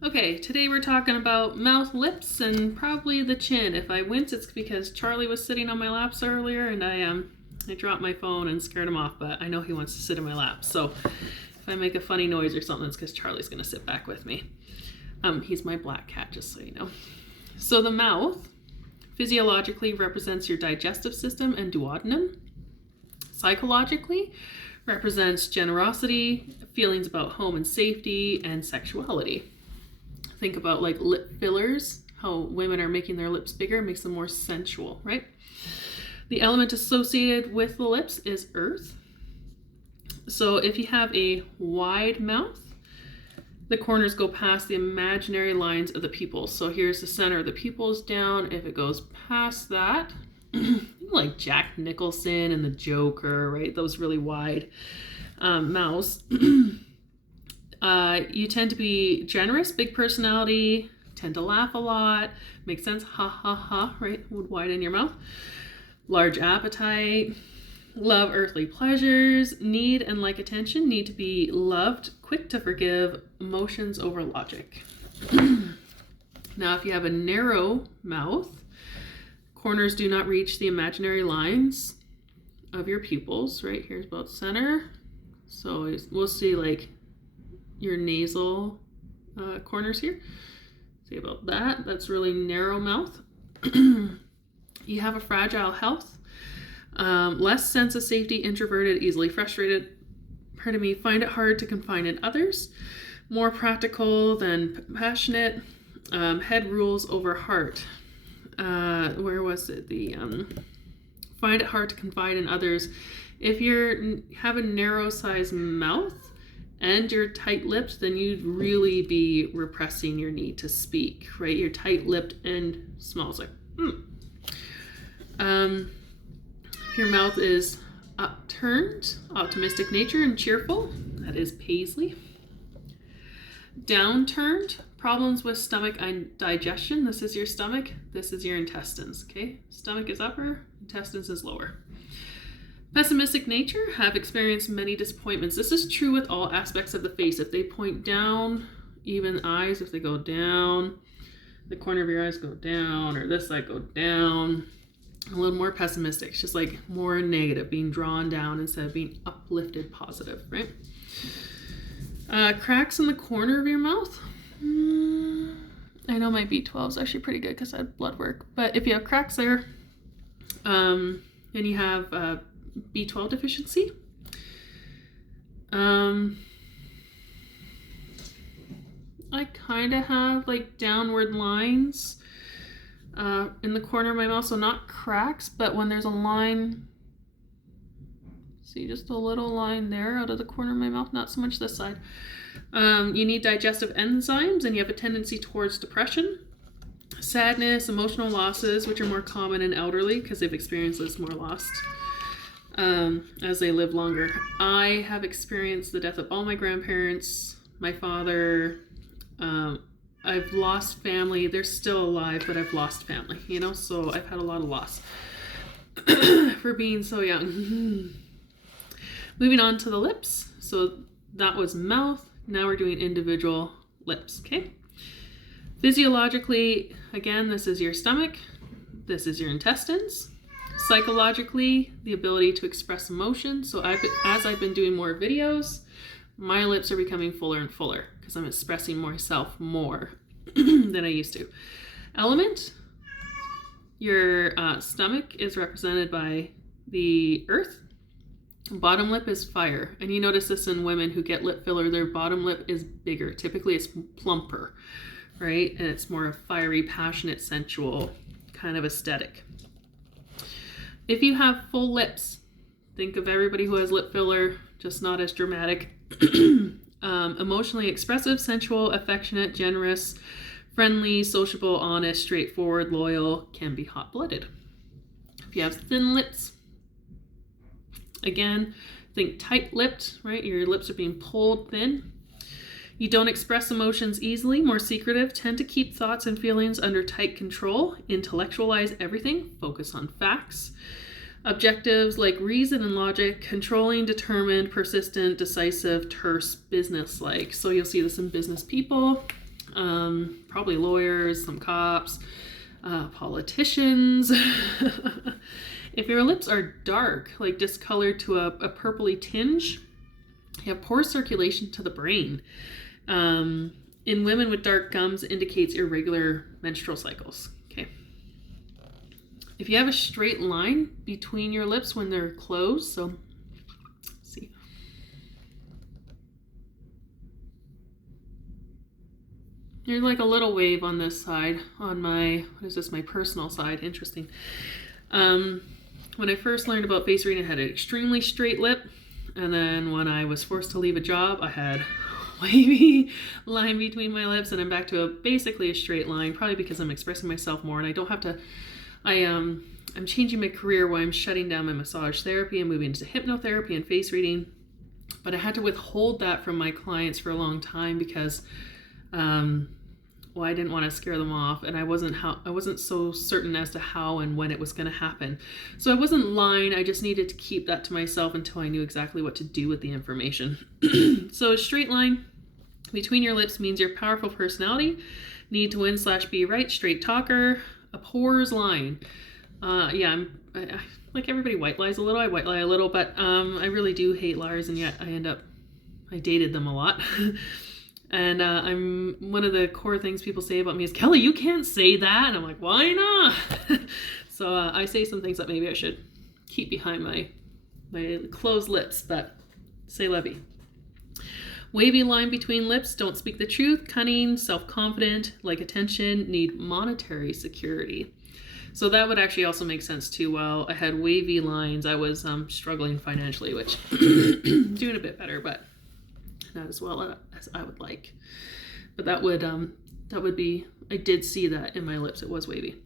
Okay, today we're talking about mouth, lips, and probably the chin. If I wince, it's because Charlie was sitting on my laps earlier, and I dropped my phone and scared him off, but I know he wants to sit in my lap. So if I make a funny noise or something, it's because Charlie's going to sit back with me. He's my black cat, just so you know. So the mouth physiologically represents your digestive system and duodenum. Psychologically represents generosity, feelings about home and safety, and sexuality. Think about like lip fillers, how women are making their lips bigger, makes them more sensual, right? The element associated with the lips is earth. So if you have a wide mouth, the corners go past the imaginary lines of the pupils. So here's the center of the pupils down. If it goes past that, like Jack Nicholson and the Joker, right? Those really wide mouths. You tend to be generous, big personality, tend to laugh a lot, make sense, ha ha ha, right? Would widen your mouth. Large appetite, love earthly pleasures, need and like attention, need to be loved, quick to forgive, emotions over logic. Now, if you have a narrow mouth, corners do not reach the imaginary lines of your pupils, right? Here's about center. So we'll see like your nasal corners here. See about that. That's really narrow mouth. You have a fragile health. Less sense of safety, introverted, easily frustrated. Find it hard to confide in others. More practical than passionate. Head rules over heart. Where was it? Find it hard to confide in others. If you have a narrow size mouth and you're tight-lipped, then you'd really be repressing your need to speak, right? You're tight-lipped and small. It's like, If your mouth is upturned, optimistic nature and cheerful, that is Paisley. Downturned, problems with stomach and digestion. This is your stomach, this is your intestines, okay? Stomach is upper, intestines is lower. Pessimistic nature, have experienced many disappointments. This is true with all aspects of the face. If they point down, even eyes, if they go down, the corner of your eyes go down, or this side go down, a little more pessimistic. It's just like more negative, being drawn down instead of being uplifted positive, right? Cracks in the corner of your mouth. I know my B12 is actually pretty good because I had blood work. But if you have cracks there, and you have B12 deficiency, I kind of have like downward lines in the corner of my mouth, so not cracks, but when there's a line, see just a little line there out of the corner of my mouth, not so much this side. You need digestive enzymes, and you have a tendency towards depression, sadness, emotional losses, which are more common in elderly because they've experienced this more loss as they live longer. I have experienced the death of all my grandparents, my father. I've lost family. They're still alive, but I've lost family, so I've had a lot of loss for being so young. Moving on to the lips. So that was mouth. Now we're doing individual lips, okay? Physiologically, again, this is your stomach. This is your intestines. Psychologically, the ability to express emotion. So as I've been doing more videos, my lips are becoming fuller and fuller because I'm expressing myself more than I used to. Element, your stomach is represented by the earth. Bottom lip is fire. And you notice this in women who get lip filler, their bottom lip is bigger. Typically it's plumper, right? And it's more a fiery, passionate, sensual kind of aesthetic. If you have full lips, think of everybody who has lip filler, just not as dramatic. Emotionally expressive, sensual, affectionate, generous, friendly, sociable, honest, straightforward, loyal, can be hot-blooded. If you have thin lips, again, think tight-lipped, right? Your lips are being pulled thin. You don't express emotions easily, more secretive, tend to keep thoughts and feelings under tight control, intellectualize everything, focus on facts. Objectives like reason and logic, controlling, determined, persistent, decisive, terse, business-like. So you'll see this in business people. Probably lawyers, some cops, politicians. If your lips are dark, like discolored to a purpley tinge, you have poor circulation to the brain. In women with dark gums, it indicates irregular menstrual cycles. Okay. If you have a straight line between your lips when they're closed, so let's see. There's like a little wave on this side, on my, what is this, my personal side. Interesting. When I first learned about face reading, I had an extremely straight lip. And then when I was forced to leave a job, I had wavy line between my lips, and I'm back to basically a straight line, probably because I'm expressing myself more and I don't have to, I'm changing my career while I'm shutting down my massage therapy and moving into hypnotherapy and face reading. But I had to withhold that from my clients for a long time because, I didn't want to scare them off, and I wasn't so certain as to how and when it was going to happen. So I wasn't lying. I just needed to keep that to myself until I knew exactly what to do with the information. So a straight line between your lips means your powerful personality, need to win/be right, straight talker. A pores line. I like everybody white lies a little. I white lie a little, but I really do hate liars, and yet I dated them a lot. And I'm one of the core things people say about me is, Kelly, you can't say that. And I'm like, why not? So I say some things that maybe I should keep behind my closed lips, but say levy. Wavy line between lips, don't speak the truth, cunning, self-confident, like attention, need monetary security. So that would actually also make sense too. While I had wavy lines, I was struggling financially, which doing a bit better, but not as well as I would like. But that would be, I did see that in my lips. It was wavy.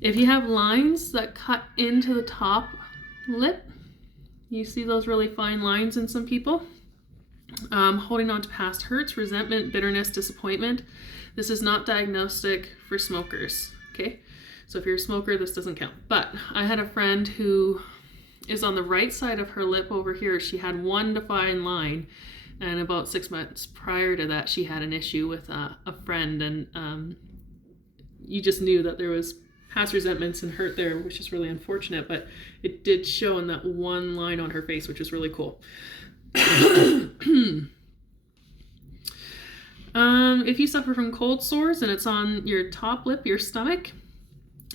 If you have lines that cut into the top lip, you see those really fine lines in some people. Holding on to past hurts, resentment, bitterness, disappointment. This is not diagnostic for smokers. Okay. So if you're a smoker, this doesn't count. But I had a friend who is on the right side of her lip over here. She had one defined line. And about 6 months prior to that, she had an issue with a friend, and you just knew that there was past resentments and hurt there, which is really unfortunate, but it did show in that one line on her face, which is really cool. If you suffer from cold sores and it's on your top lip, your stomach,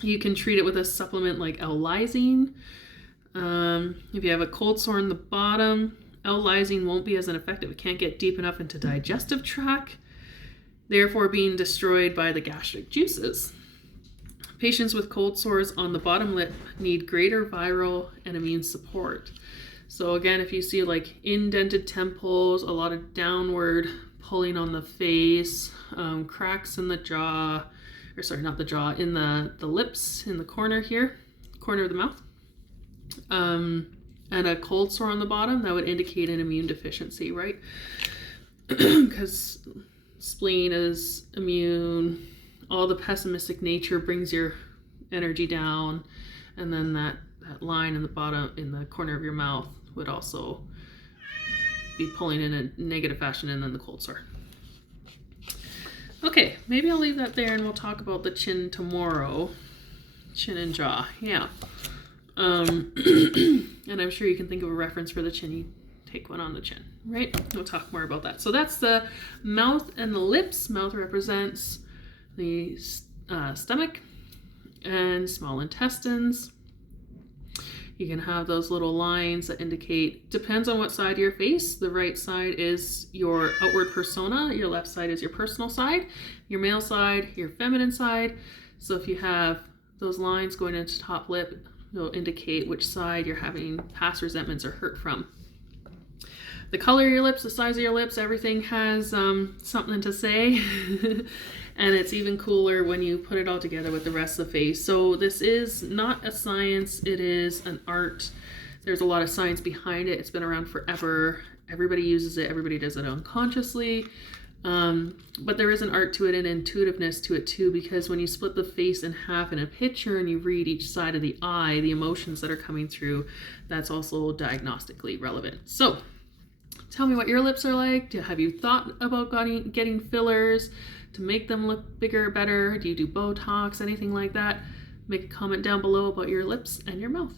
you can treat it with a supplement like L-lysine. If you have a cold sore in the bottom, L-lysine won't be as effective. It can't get deep enough into digestive tract, therefore being destroyed by the gastric juices. Patients with cold sores on the bottom lip need greater viral and immune support. So again, if you see like indented temples, a lot of downward pulling on the face, cracks in the jaw, or sorry, not the jaw, in the lips, in the corner here, corner of the mouth, and a cold sore on the bottom, that would indicate an immune deficiency, right? Because spleen is immune, all the pessimistic nature brings your energy down, and then that line in the bottom, in the corner of your mouth, would also be pulling in a negative fashion, and then the cold sore. Okay, maybe I'll leave that there and we'll talk about the chin tomorrow. Chin and jaw, yeah. And I'm sure you can think of a reference for the chin. You take one on the chin, right? We'll talk more about that. So that's the mouth and the lips. Mouth represents the stomach and small intestines. You can have those little lines that indicate, depends on what side of your face. The right side is your outward persona. Your left side is your personal side. Your male side, your feminine side. So if you have those lines going into top lip, it'll indicate which side you're having past resentments or hurt from. The color of your lips, the size of your lips, everything has something to say. And it's even cooler when you put it all together with the rest of the face. So this is not a science, it is an art. There's a lot of science behind it. It's been around forever. Everybody uses it, everybody does it unconsciously. But there is an art to it and intuitiveness to it too, because when you split the face in half in a picture and you read each side of the eye, the emotions that are coming through, that's also diagnostically relevant. So Tell me what your lips are like. Have you thought about getting fillers to make them look bigger, better? Do you do Botox, anything like that? Make a comment down below about your lips and your mouth.